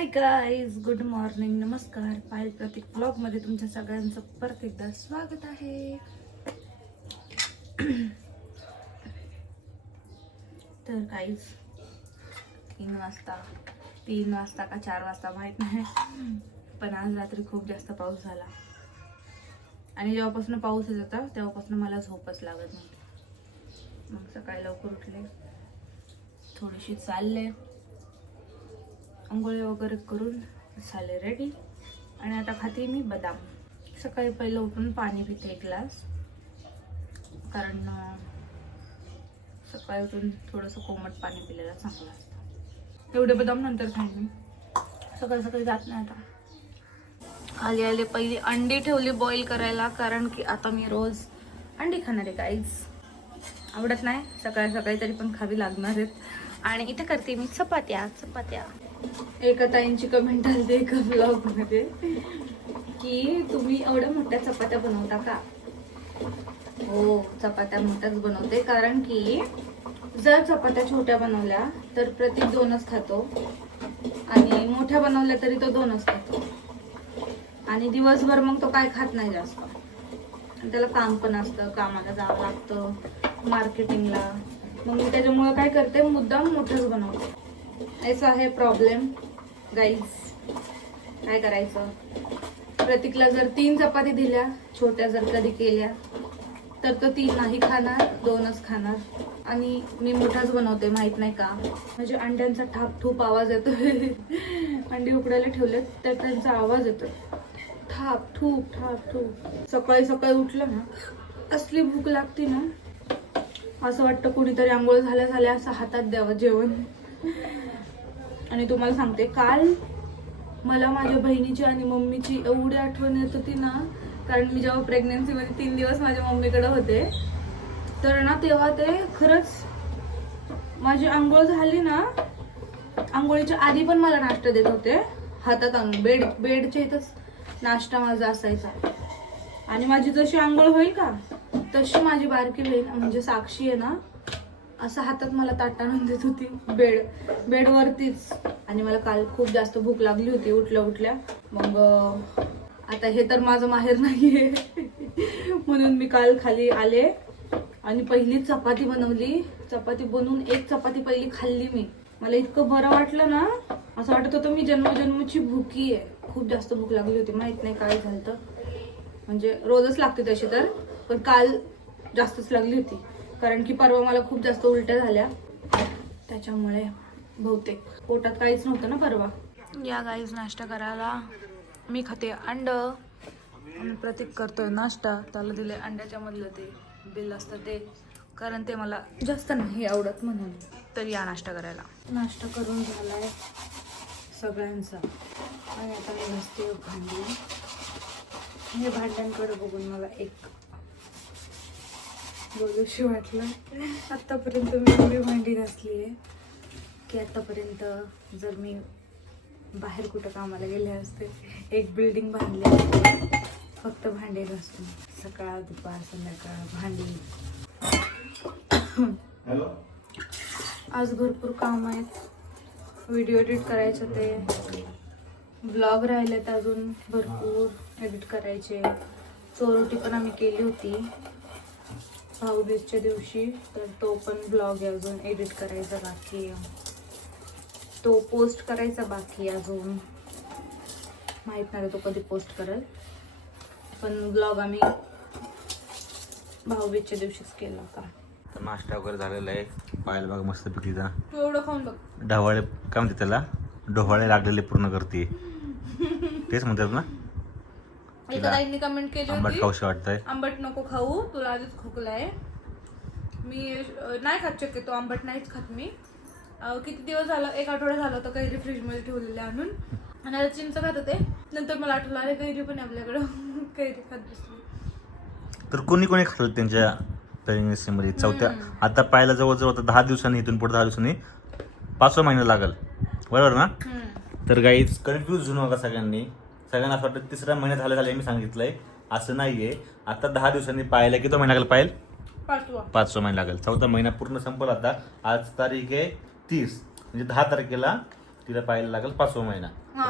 Hi guys good morning नमस्कार. पायल प्रतीक ब्लॉगमध्ये तुमच्या सगळ्यांचं परत एकदा स्वागत आहे. तर गाईज तीन वाजता तीन वाजता का चार वाजता माहीत नाही. पण आज रात्री खूप जास्त पाऊस झाला. आणि जेव्हापासून पाऊस येत होता तेव्हापासून मला झोपच लागत नव्हती. मग सकाळी लवकर उठले. थोडीशी चालले. आंघोळी वगैरे करून झाले रेडी आणि आता खाते मी बदाम. सकाळी पहिलं उठून पाणी पिते एक ग्लास. कारण सकाळी उठून थोडंसं कोमट पाणी पिलेलं चांगलं असतं. एवढे बदाम नंतर खाईन मी. सकाळी सकाळी जात नाही आता. आले आले पहिली अंडी ठेवली बॉईल करायला कारण की आता मी रोज अंडी खाणार आहे काहीच आवडत नाही? सकाळी सकाळी तरी पण खावी लागणार आहेत. आणि इथे करते मी चपात्या चपात्या. एका ताईंची कमेंट आली एका ब्लॉगमध्ये की तुम्ही एवढ्या मोठ्या चपात्या बनवता का? हो चपात्या मोठ्याच बनवते. कारण की जर चपात्या छोट्या बनवल्या तर प्रतीक दोनच खातो. आणि मोठ्या बनवल्या तरी तो दोनच खातो. आणि दिवसभर मग तो काय खात नाही जास्त. आणि त्याला काम पण असतं कामाला जावं लागतं मार्केटिंगला मग मी त्याच्यामुळे काय करते मुद्दाम मोठंच बनवते. असं आहे प्रॉब्लेम गाईज काय करायचं? प्रतीकला जर तीन चपाती दिल्या छोट्या जर कधी केल्या तर तो तीन नाही खाणार दोनच खाणार. आणि मी मोठाच बनवते माहीत नाही का? म्हणजे अंड्यांचा ठाप ठूप आवाज येतो अंडी उकडायला ठेवलेत तर त्यांचा आवाज येतो थाप ठूप थाप ठूप. सकाळी सकाळी उठलं ना असली भूक लागते ना? असं वाटतं कुणीतरी आंघोळ झाल्या झाल्या असं हातात द्यावं जेवण. आणि तुम्हाला सांगते काल मला माझ्या बहिणीची आणि मम्मीची एवढी आठवण येत होती ना कारण मी जेव्हा प्रेग्नेन्सीमध्ये तीन दिवस माझ्या मम्मीकडे होते तर ना तेव्हा ते खरंच माझी आंघोळ झाली ना आंघोळीच्या आधी पण मला नाश्ता देत होते हातात आणून बेड बेडच्या इथंच नाश्ता माझा असायचा. आणि माझी जशी आंघोळ होईल का तशी माझी बारकी बहीण म्हणजे साक्षी आहे ना असं हातात मला ताट आणून देत होती. बेड बेडवरतीच. आणि मला काल खूप जास्त भूक लागली होती. उठल्या उठल्या. मग आता हे तर माझं माहेर नाही आहे म्हणून मी काल खाली आले आणि पहिली चपाती बनवली. चपाती बनवून एक चपाती पहिली खाल्ली मी. मला इतकं बरं वाटलं ना असं वाटत होतं मी जन्मजन्मची भुकी आहे. खूप जास्त भूक लागली होती. माहीत नाही काय झालं तर म्हणजे रोजच लागते तशी तर. पण काल जास्तच लागली होती. कारण की परवा मला खूप जास्त उलट्या झाल्या. त्याच्यामुळे बहुतेक. पोटात काहीच नव्हतं ना परवा? या गाईज नाश्ता करायला मी खाते अंड. आणि प्रतीक करतोय नाश्ता. त्याला दिले अंड्याच्या मधलं ते बिल असतं ते. कारण ते मला जास्त नाही आवडत म्हणून. तर या नाश्ता करायला. नाश्ता करून झालाय सगळ्यांचा. आणि आता मी घासते भांडी हे भांड्यांकडे बघून मला एक बोलूशी वाटलं. आत्तापर्यंत मी एवढी भांडी घासली आहे की आत्तापर्यंत जर मी बाहेर कुठं कामाला गेले असते एक बिल्डिंग बांधली फक्त भांडे घासून सकाळ दुपार संध्याकाळ भांडी. आज भरपूर काम आहेत. व्हिडिओ एडिट करायचे ते ब्लॉग राहिलेत अजून भरपूर एडिट करायचे. चोरोटी पण आम्ही केली होती. भाऊबीजच्या दिवशी. तर तो पण ब्लॉग आहे अजून एडिट करायचा बाकी आहे. तो पोस्ट करायचा बाकी अजून. माहीत नाही तो कधी पोस्ट करेल. पण ब्लॉग आम्ही भाऊबीजच्या दिवशीच केला होता. तर नाश्ता वगैरे झालेला आहे. पाहायला बघा मस्त पिकीचा तू एवढं खाऊन बघ. ढवाळे काय म्हणते त्याला? डोहाळे लागलेले पूर्ण करते. तेच म्हणतात ना? एका ताईंनी कमेंट केली आंबट होती खाऊशी वाटतंय. आंबट नको खाऊ तुला आधीच खोकला आहे मी अं, नाही खात शक्यतो आंबट नाहीच खात मी. अं, किती दिवस झाला एक आठवडा झाला होता कैरी फ्रीजमध्ये ठेवलेले आणून. आणि आता चिंच खात होते. नंतर मला आठवलं अरे कैरी पण आहे आपल्याकडं. कैरी खात बसली. तर कोणी कोणी खाल्लं त्यांच्या प्रेग्नेन्सीमध्ये चौथ्या आता पाहायला जवळजवळ आता दहा दिवसांनी इथून पुढे दहा दिवसांनी पाचवा महिना लागल. बरोबर ना? हम्म. तर गाईच कन्फ्यूज होऊ नका सगळ्यांनी. सगळ्यांना असं वाटतं तिसरा महिना झाला झाला मी सांगितलंय. असं नाहीये. आता दहा दिवसांनी पाहायला किती महिना लागेल पाचवा. पाचवा महिना लागेल. चौथा महिना पूर्ण संपला आता. आज तारीख आहे तीस. म्हणजे दहा तारखेला तिला पाहायला लागेल पाचवा. महिना.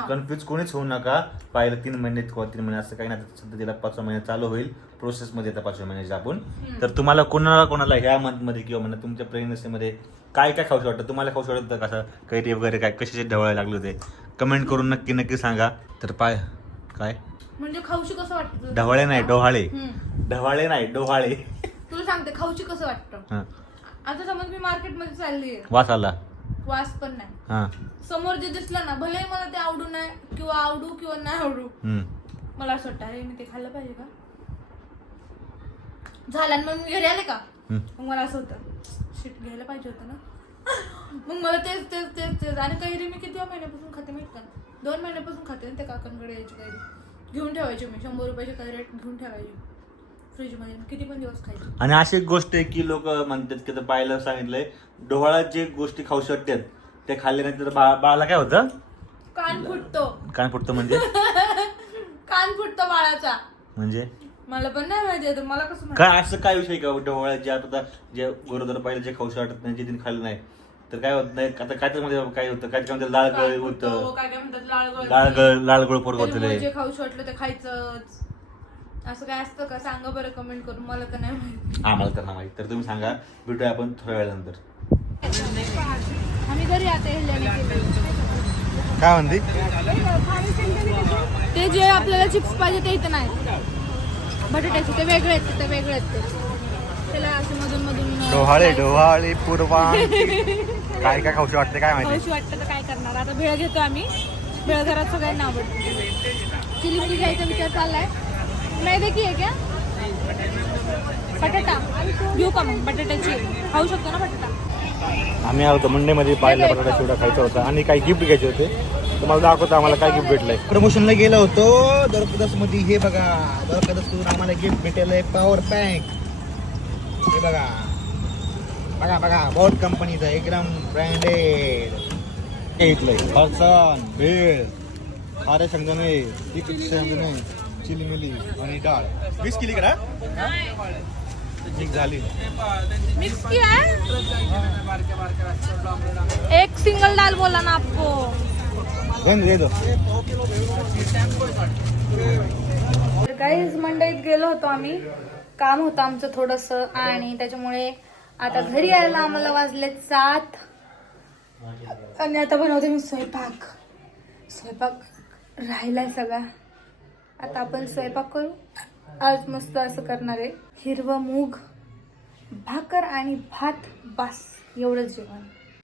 कन्फ्युज कोणीच होऊ नका. पाहिलं तीन महिने किंवा तीन महिने असं काही नाही. सध्या तिला पाचवा महिना चालू होईल. प्रोसेस मध्ये येतात पाचव्या महिन्याची आपण. तर तुम्हाला कोणाला कोणाला ह्या मंथमध्ये किंवा म्हणा तुमच्या pregnancy मध्ये काय काय खाऊशी वाटतं? तुम्हाला खाऊशी वाटतं कसं कैरी वगैरे काय कशाचे ढवळायला लागले होते? कमेंट करून नक्की नक्की सांगा. तर पाय काय? म्हणजे खाऊशी कसं वाटतं तुला? ढवाळे नाही डोहाळे. हम्म. ढवाळे नाही डोहाळे. तुला सांगते खाऊशी कसं वाटतं? हा. आता समज मी मार्केटमध्ये चालली वास आला. वास पण नाही. हा. समोर जे दिसलं ना भले मला ते आवडू नाही किंवा आवडू किंवा नाही आवडू हम्म. मला असं वाटतं अरे मी ते खाल्लं पाहिजे का? झालं आणि मग मी घरी आले का? हम्म. मग मला असं होतं शिट घ्यायला पाहिजे होतं ना? मग मला तेच तेच तेच आणि कैरी मी किती महिन्यापासून खाते माहीत का? दोन महिन्यापासून खाते ना त्या काकांकडे यायची कैरी घेऊन ठेवायची मी. शंभर रुपयाची कैरी घेऊन ठेवायची. फ्रीजमध्ये किती पण दिवस खायची. आणि अशी एक गोष्ट आहे की लोक म्हणतात की बायला सांगितलंय डोहाळ्यात जे गोष्टी खाऊ शकतात ते खाल्ले नाही तर बा बाळाला काय होतं? कान फुटतो. कान फुटतं म्हणजे? कान फुटतो बाळाचा. म्हणजे? मला पण नाही माहिती आता मला कसं माहिती? काय असं काय विषय का? डोहाळ्यात जे आता जे गरोदर पाहिजे जे खाऊ वाटत नाही जे तिने खाल्लं नाही तर काय होत नाही आता काय तर मध्ये काय होतं? काय त्यामध्ये लाळ कान गळ फुटतो, होतं? काय काय म्हणतात लाळगळ लाळ लाळ गोळ पोरग त्याच्यामुळे होतं जे खाऊशी वाटलं ते खायचंच. असं काय असतं का? सांगा बरं कमेंट करून मला तर नाही माहिती. आम्हाला तर नाही माहिती. तर तुम्ही सांगा भेटूया आपण थोड्या वेळानंतर. आम्ही घरी आता काय म्हणते? ते जे आपल्याला चिप्स पाहिजे ते इथं नाही. बटाट्याचे ते वेगळे आहेत ते वेगळे आहेत ते. त्याला असं मधून मधून डोहाळे डोहाळे पूर्वा काय काय खाऊशी वाटते काय माहिती? खाऊशी वाटतं तर काय करणार? आता भेळ घेतो आम्ही. भेळ घरात सगळ्यांना आवडते चिली मिली घ्यायचा विचार चाललाय. मैदे की आहे क्या? बटाटा. घेऊ का मग बटाट्याची? खाऊ शकतो ना बटाटा? आम्ही आलो मंडेमध्ये पाहिला बटाटा चिवडा खायचा होता. आणि काही गिफ्ट घ्यायचे होते. तुम्हाला दाखवतो आम्हाला काय गिफ्ट भेटलंय. प्रमोशनला गेलो होतो. दरकदसमध्ये हे बघा. दरकदस करून आम्हाला गिफ्ट भेटलेलं पॉवर बँक हे बघा. बघा बघा बोट कंपनीचं एकदम ब्रँडेड इथलंय फरसाण भेळ खारे शेंगदाणे तिखट शेंगदाणे चिली मिली आणि डाळ. वीस किली करा झाली. मिक्स किया है? एक सिंगल दाल बोला ना आपको. दे दो तर काहीच मंडईत गेलो होतो आम्ही. काम होतं आमचं थोडस आणि त्याच्यामुळे आता घरी यायला आम्हाला वाजले सात. आणि आता बनवते मी स्वयंपाक. स्वयंपाक राहिलाय सगळा. आता आपण स्वयंपाक करू. आज मस्त असं करणार आहे. हिरवं मूग भाकर आणि भात. बास एवढंच जेवण.